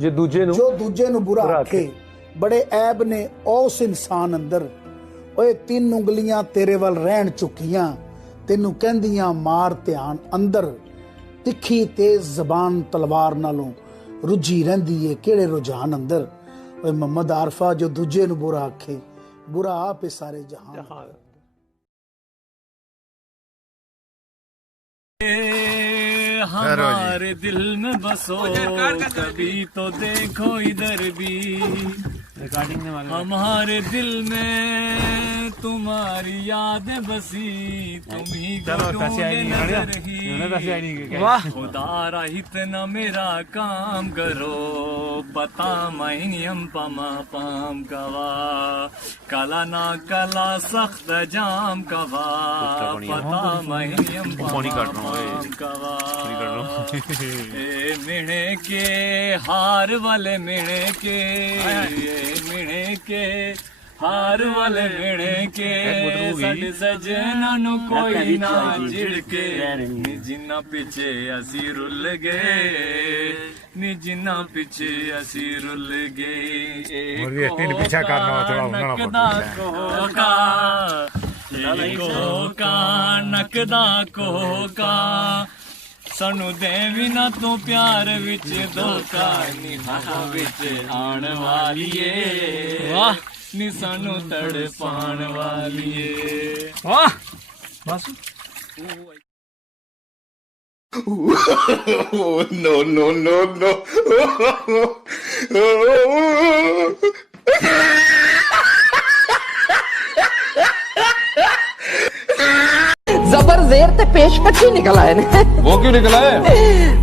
जो दूजे नूं बुरा आखे बड़े ऐब ने उस इंसान अंदर। ओए 3 उंगलियां तेरे वल रहन चुकियां, तेनू कहंदियां मार ध्यान अंदर। तिखी तेज जबान तलवार नालों रुझी रहिंदी है केड़े रुझान अंदर। ओए मोहम्मद आरफा जो दूजे नूं बुरा आखे, बुरा आप है सारे जहान। हमारे दिल में बसो कभी तो देखो इधर भी, हमारे दिल में तुम्हारी यादें बसी, तुम ही वाह खुदा इतना मेरा काम करो, पता मैनियम पमा पाम कवा कला ना कला सख्त जाम कवा, पता मैनियम पमा पाम कवा। मिणे के हार वाले मिणे के, मिणे के हार वाले मिणे के, साडे सजना नू कोई ना झिड़के, नी जिन्ना पीछे असी रुल गए, नी जिन्ना पीछे असी रुल गए। नकदा कोका नकदा कोका सानू देवी ना तू प्यार विच धोखा, निभा विच आण वालीए वाह, नी सानू तड़पाण वालीए वाह। बस नो नो नो नो जबर जेर ते पेश कच्ची निकला है। वो क्यों निकला है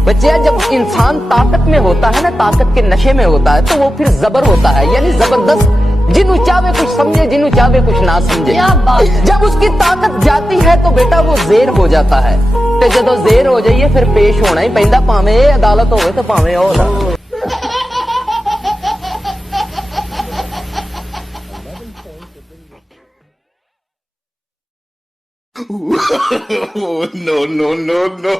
बच्चे? जब इंसान ताकत में होता है ना, ताकत के नशे में होता है, तो वो फिर जबर होता है, यानी जबरदस्त। जिन्हू चाहे कुछ समझे, जिन्हू चाहे कुछ ना समझे। जब उसकी ताकत जाती है तो बेटा वो जेर हो जाता है, ते जदों जेर हो जाइए फिर पेश होना ही पैंदा, भावें अदालत होवे तो भावें हो। नो नो नो नो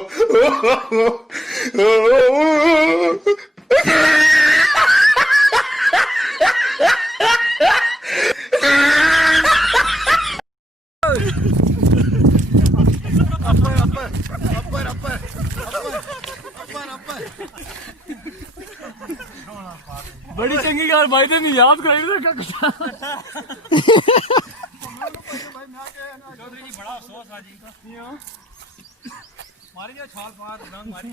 बड़ी चंगी गल भाई तेन याद कराई बड़ा अफसोस आ जी मारी छाल मार मारी